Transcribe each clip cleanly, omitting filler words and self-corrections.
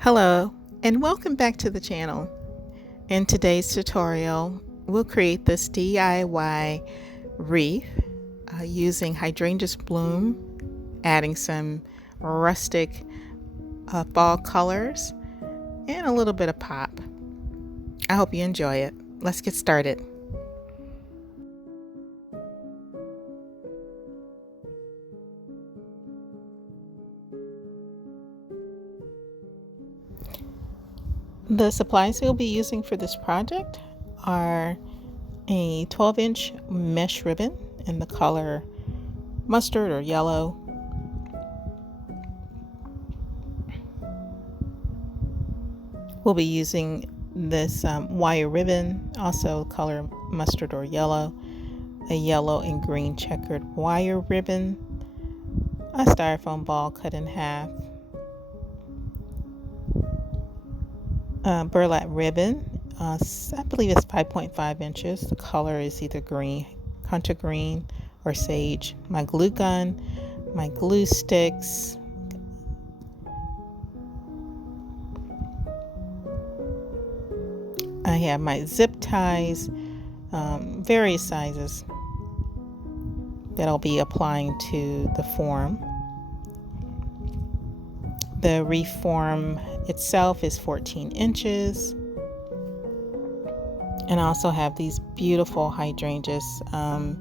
Hello and welcome back to the channel. In today's tutorial, we'll create this DIY wreath using hydrangea's bloom, adding some rustic fall colors, and a little bit of pop. I hope you enjoy it. Let's get started. The supplies we'll be using for this project are a 12-inch mesh ribbon in the color mustard or yellow, we'll be using this wire ribbon, also color mustard or yellow, a yellow and green checkered wire ribbon, a styrofoam ball cut in half, burlap ribbon, I believe it's 5.5 inches. The color is either green, hunter green, or sage. My glue gun, my glue sticks, I have my zip ties, various sizes that I'll be applying to the form. The wreath form itself is 14 inches. And I also have these beautiful hydrangeas. I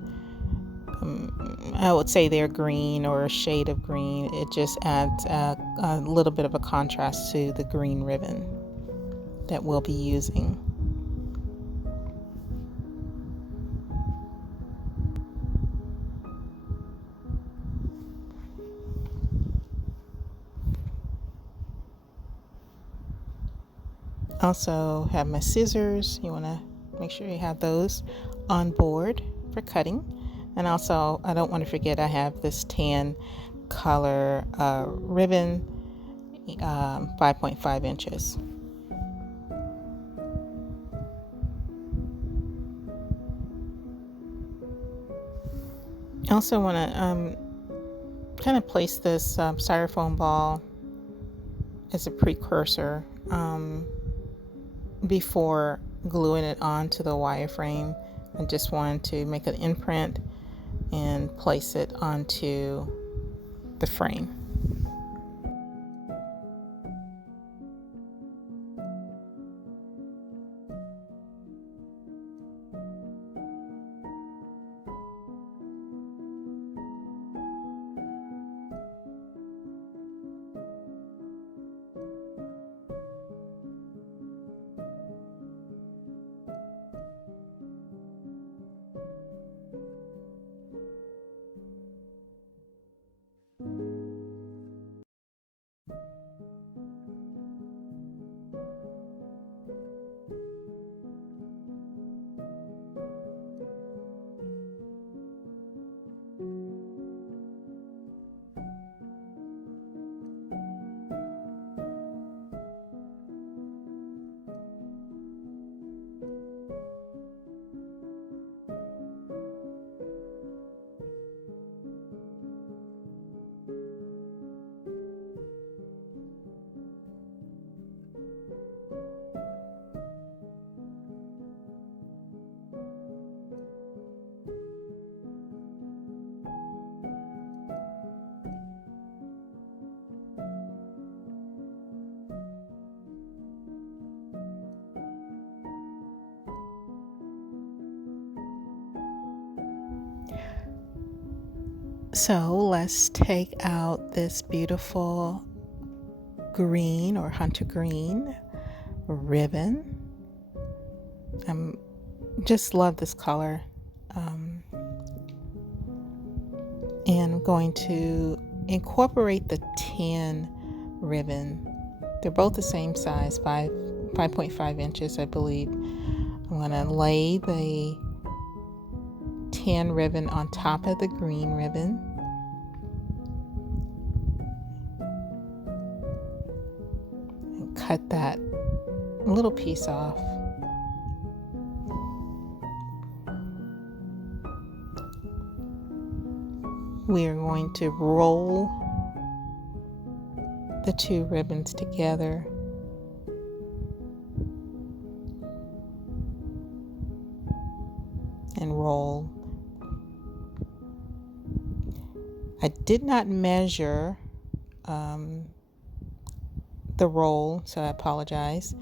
would say they're green or a shade of green. It just adds a little bit of a contrast to the green ribbon that we'll be using. Also have my scissors. You want to make sure you have those on board for cutting. And also, I don't want to forget, I have this tan color ribbon, 5.5 inches. I also want to kind of place this styrofoam ball as a precursor before gluing it onto the wireframe. I just wanted to make an imprint and place it onto the frame. So let's take out this beautiful green or hunter green ribbon. I just love this color. And I'm going to incorporate the tan ribbon. They're both the same size, 5.5 inches, I believe. I'm going to lay the tan ribbon on top of the green ribbon. And cut that little piece off. We are going to roll the two ribbons together and roll. I did not measure the roll, so I apologize.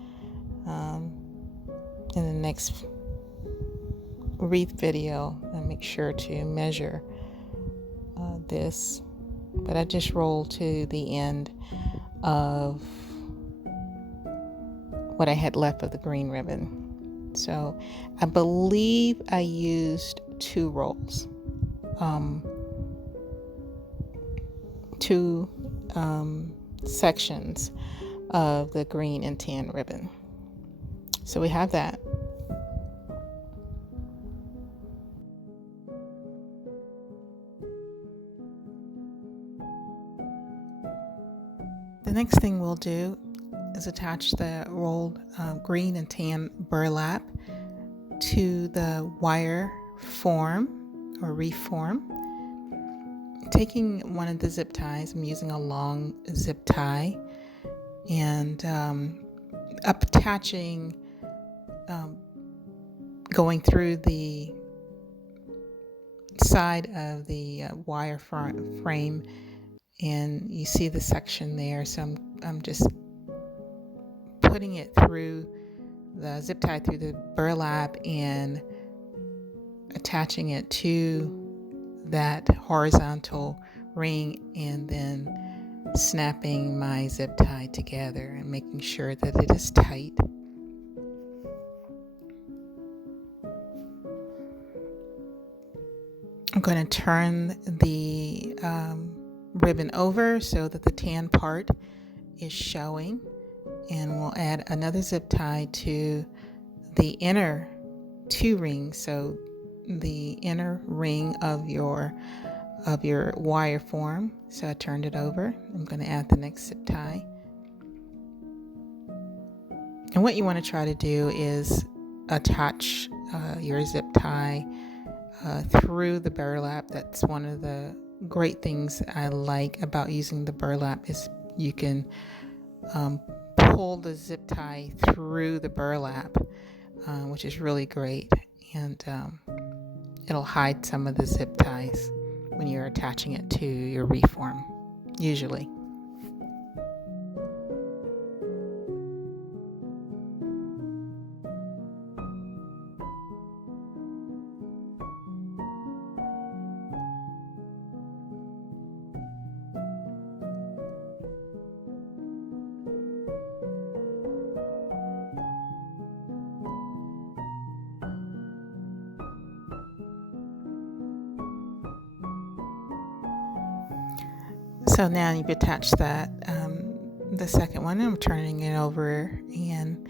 In the next wreath video, I make sure to measure this, but I just rolled to the end of what I had left of the green ribbon. So I believe I used 2 rolls, two sections of the green and tan ribbon. So we have that. The next thing we'll do is attach the rolled green and tan burlap to the wire form or wreath form. Taking one of the zip ties, I'm using a long zip tie, and attaching, going through the side of the wire frame, and you see the section there. So I'm just putting it through the zip tie through the burlap and attaching it to that horizontal ring, and then snapping my zip tie together and making sure that it is tight. I'm going to turn the ribbon over so that the tan part is showing, and we'll add another zip tie to the inner 2 rings, so the inner ring of your wire form. So I turned it over. I'm going to add the next zip tie, and what you want to try to do is attach your zip tie through the burlap. That's one of the great things I like about using the burlap, is you can pull the zip tie through the burlap, which is really great, and it'll hide some of the zip ties when you're attaching it to your wreath form, usually. So now you've attached that, the second one. I'm turning it over and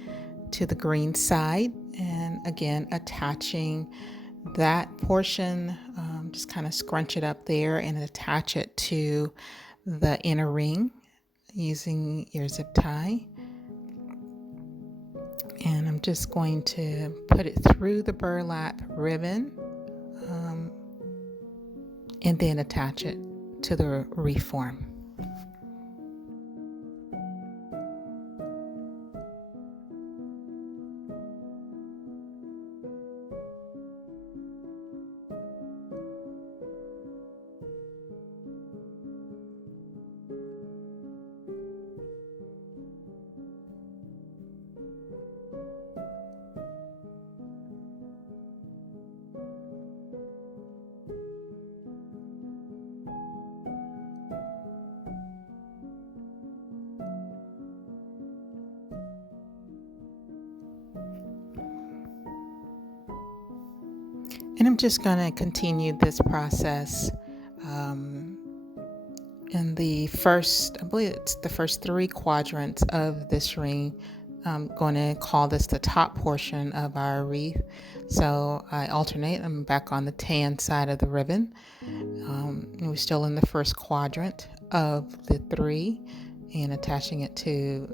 to the green side, and again attaching that portion. Just kind of scrunch it up there and attach it to the inner ring using your zip tie. And I'm just going to put it through the burlap ribbon, and then attach it to the wreath form. And I'm just going to continue this process in the first, I believe it's the first 3 quadrants of this ring. I'm going to call this the top portion of our wreath. So I alternate. I'm back on the tan side of the ribbon. And we're still in the first quadrant of the 3, and attaching it to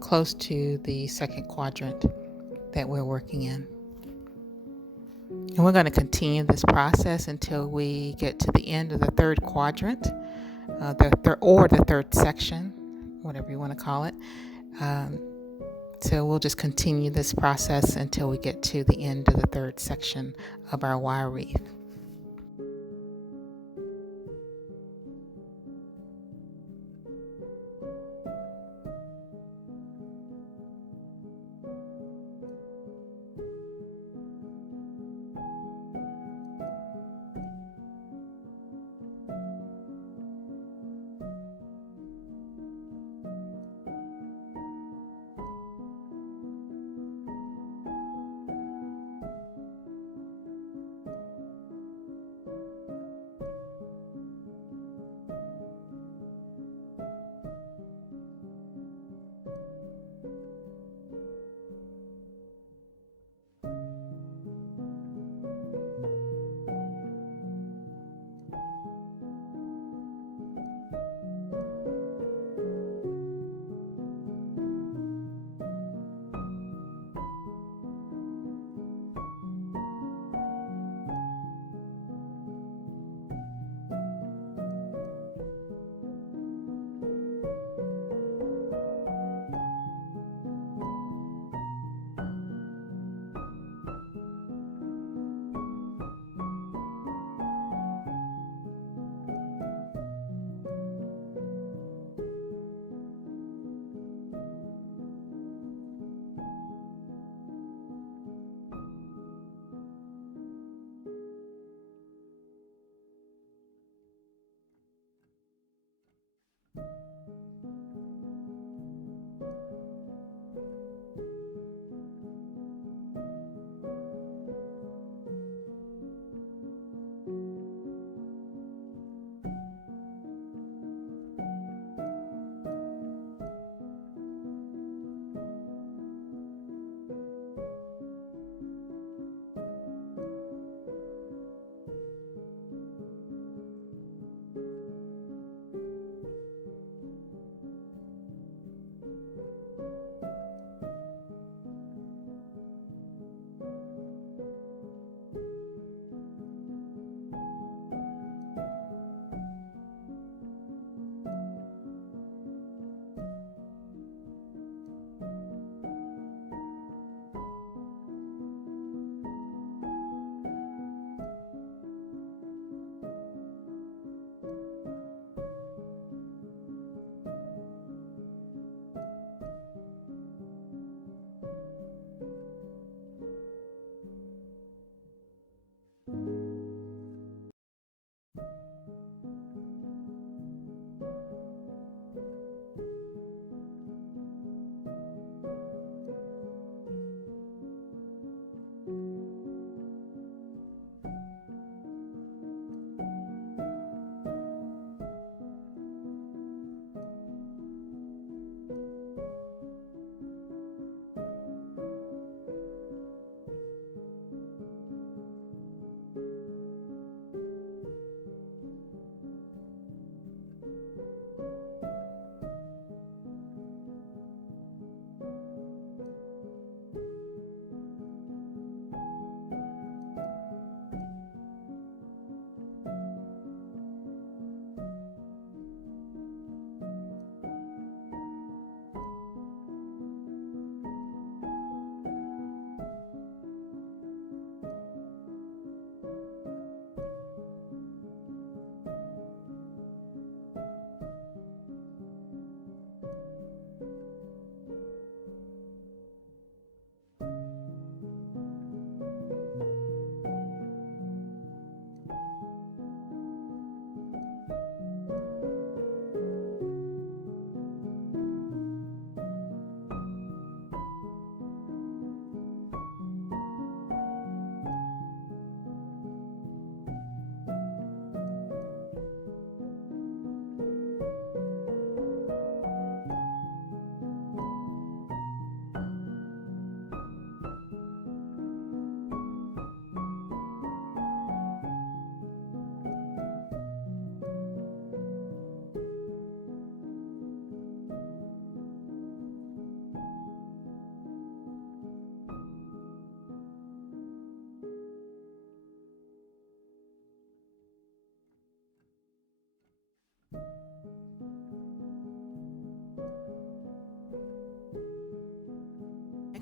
close to the second quadrant that we're working in. And we're going to continue this process until we get to the end of the 3rd quadrant, the third section, whatever you want to call it. So we'll just continue this process until we get to the end of the third section of our Y wreath.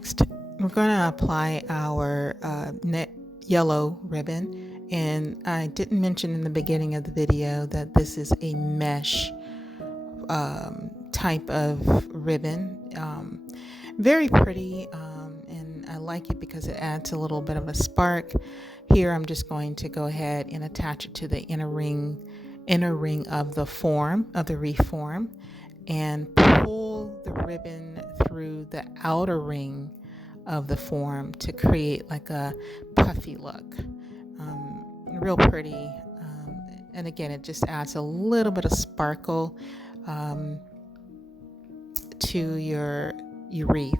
Next, we're going to apply our yellow ribbon, and I didn't mention in the beginning of the video that this is a mesh type of ribbon. Very pretty, and I like it because it adds a little bit of a spark. Here I'm just going to go ahead and attach it to the inner ring of the form, of the wreath form, and pull the ribbon through the outer ring of the form to create like a puffy look. Real pretty, and again, it just adds a little bit of sparkle to your wreath.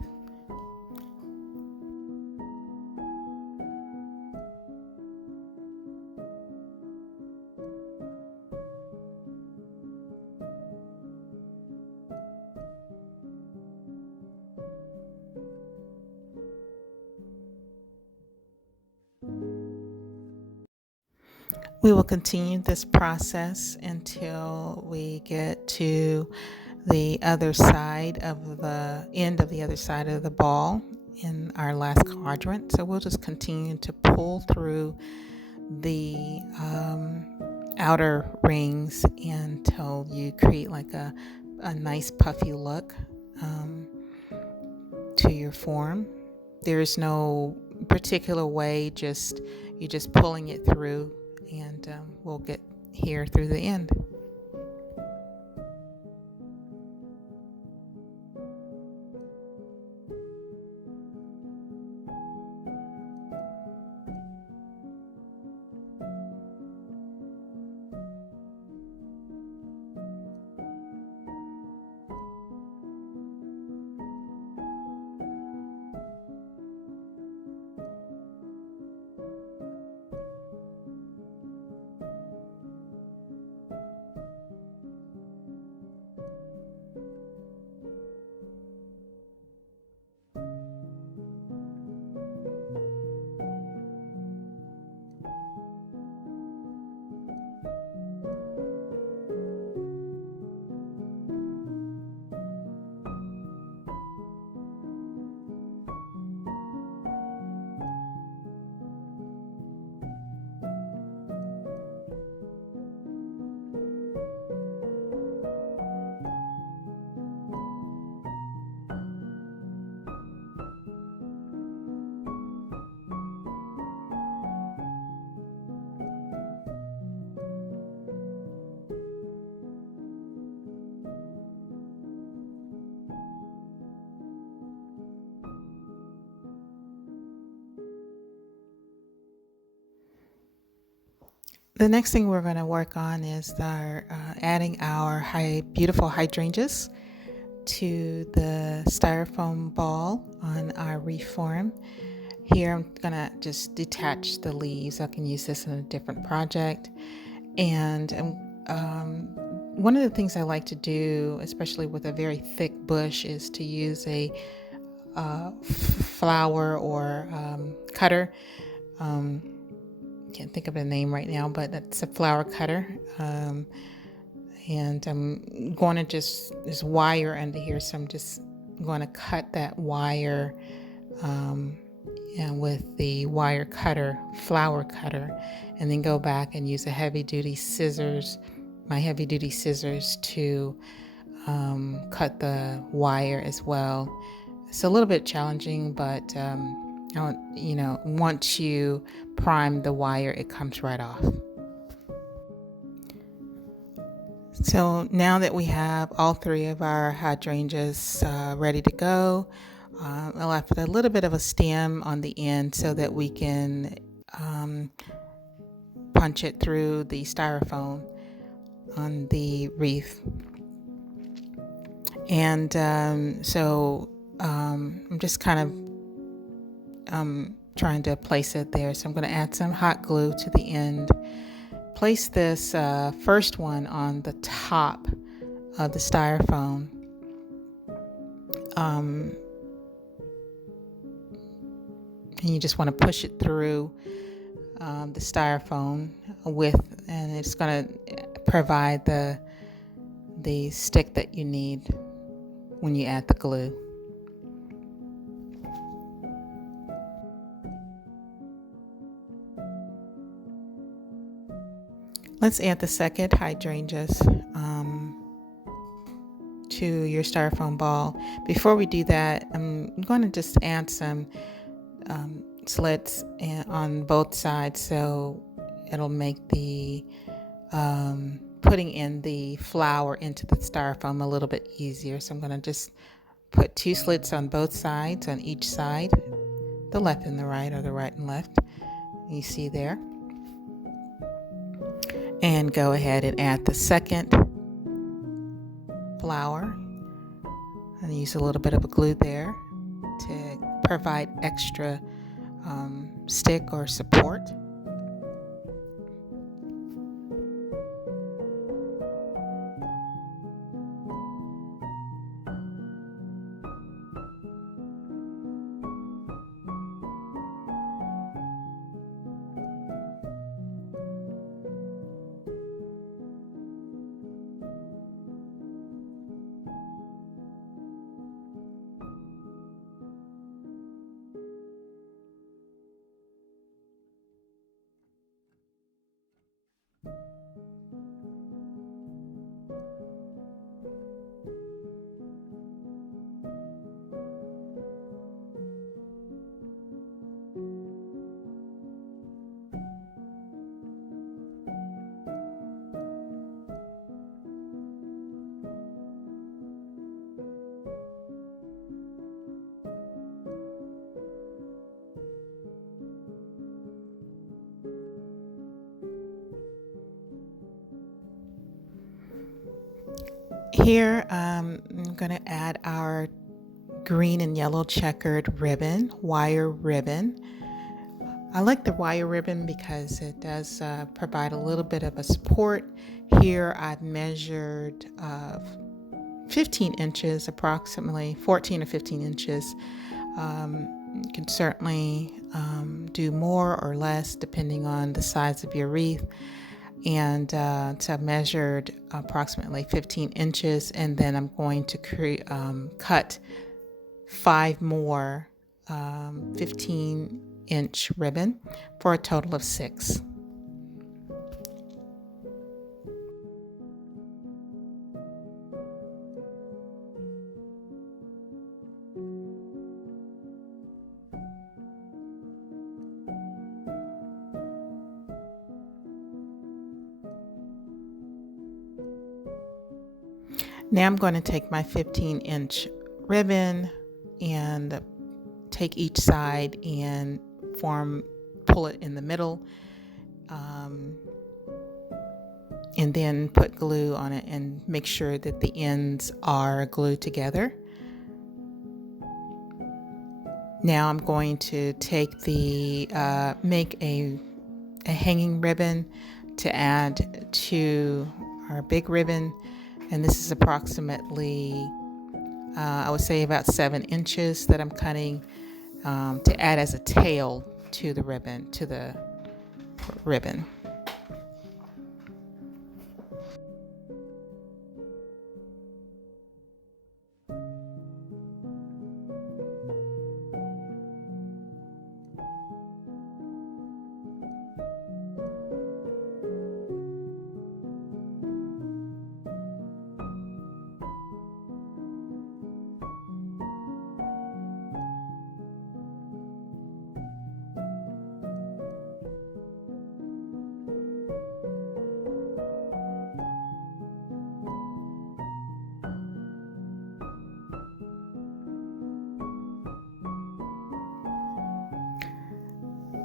We will continue this process until we get to the other side of the end of the other side of the ball in our last quadrant. So we'll just continue to pull through the outer rings until you create like a nice puffy look to your form. There's no particular way, you're just pulling it through, and we'll get here through the end. The next thing we're going to work on is adding our beautiful hydrangeas to the styrofoam ball on our wreath form. Here I'm going to just detach the leaves. I can use this in a different project. And one of the things I like to do, especially with a very thick bush, is to use a flower or cutter. Can't think of a name right now, but that's a flower cutter. And I'm going to just, there's wire under here, so I'm just going to cut that wire and with the wire cutter, flower cutter, and then go back and use a heavy-duty scissors, my heavy-duty scissors, to cut the wire as well. It's a little bit challenging, but once you prime the wire, it comes right off. So now that we have all three of our hydrangeas ready to go, I'll have to put a little bit of a stem on the end so that we can punch it through the styrofoam on the wreath. And so I'm just kind of trying to place it there. So I'm going to add some hot glue to the end. Place this first one on the top of the styrofoam. And you just want to push it through the styrofoam and it's going to provide the stick that you need when you add the glue. Let's add the second hydrangeas to your styrofoam ball. Before we do that, I'm going to just add some slits on both sides, so it'll make the putting in the flower into the styrofoam a little bit easier. So I'm going to just put 2 slits on both sides, on each side, the left and the right, or the right and left. You see there. And go ahead and add the second flower. And use a little bit of a glue there to provide extra stick or support. Here I'm going to add our green and yellow checkered ribbon, wire ribbon. I like the wire ribbon because it does provide a little bit of a support. Here I've measured 15 inches, approximately 14 or 15 inches. You can certainly do more or less depending on the size of your wreath. And so I've measured approximately 15 inches, and then I'm going to cut 5 more 15-inch ribbon for a total of 6. Now I'm going to take my 15-inch ribbon and take each side and pull it in the middle, and then put glue on it and make sure that the ends are glued together. Now I'm going to take make a hanging ribbon to add to our big ribbon. And this is approximately, I would say about 7 inches that I'm cutting to add as a tail to the ribbon,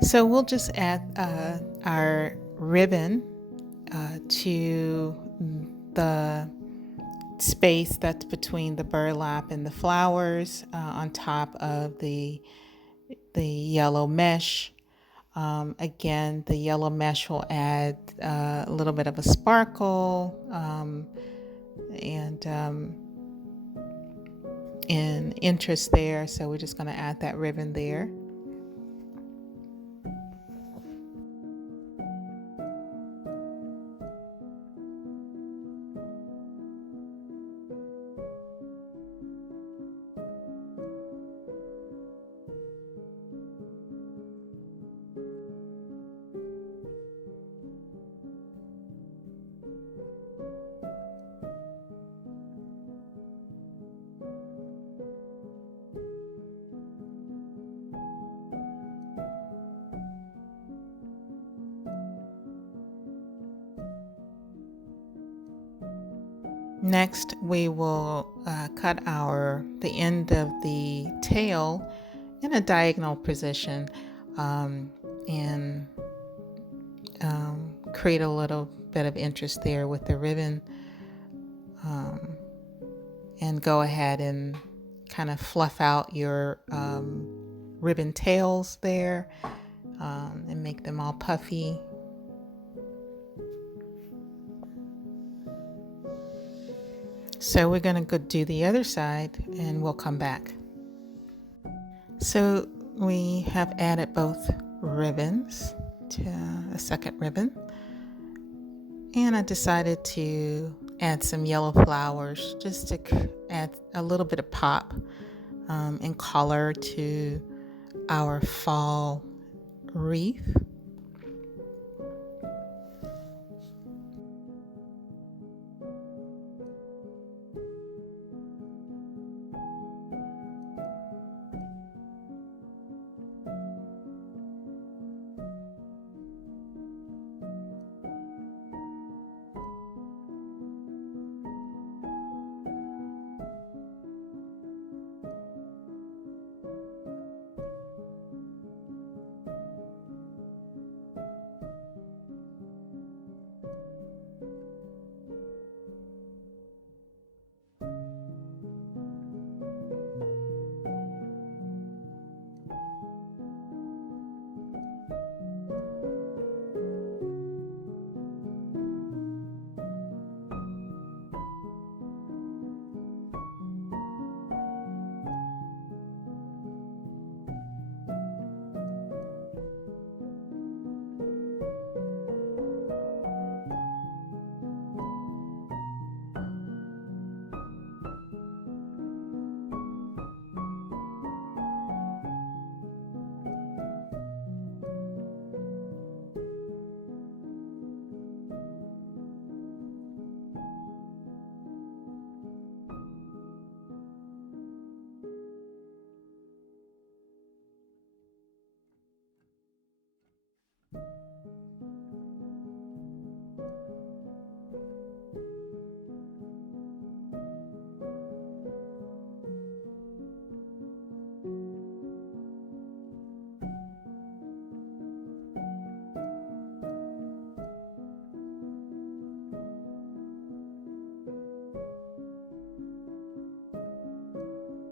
So we'll just add our ribbon to the space that's between the burlap and the flowers on top of the yellow mesh. Again, the yellow mesh will add a little bit of a sparkle and interest there. So we're just going to add that ribbon there. Next, we will cut the end of the tail in a diagonal position, and create a little bit of interest there with the ribbon, and go ahead and kind of fluff out your ribbon tails there, and make them all puffy. So we're going to go do the other side and we'll come back. So we have added both ribbons to a second ribbon, and I decided to add some yellow flowers just to add a little bit of pop and color to our fall wreath.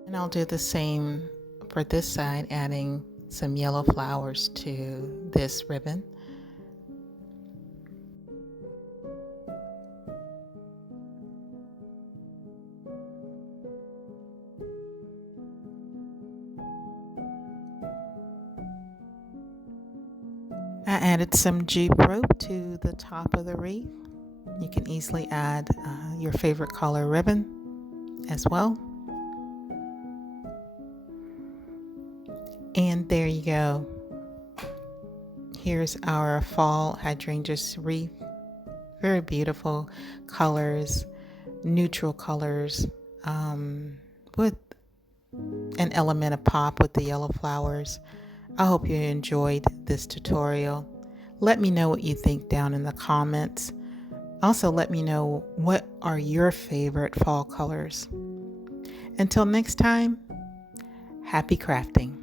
And I'll do the same for this side, adding some yellow flowers to this ribbon. I added some jute rope to the top of the wreath. You can easily add your favorite color ribbon as well. And there you go. Here's our fall hydrangea wreath. Very beautiful colors, neutral colors, with an element of pop with the yellow flowers. I hope you enjoyed this tutorial. Let me know what you think down in the comments. Also, let me know what are your favorite fall colors. Until next time, happy crafting.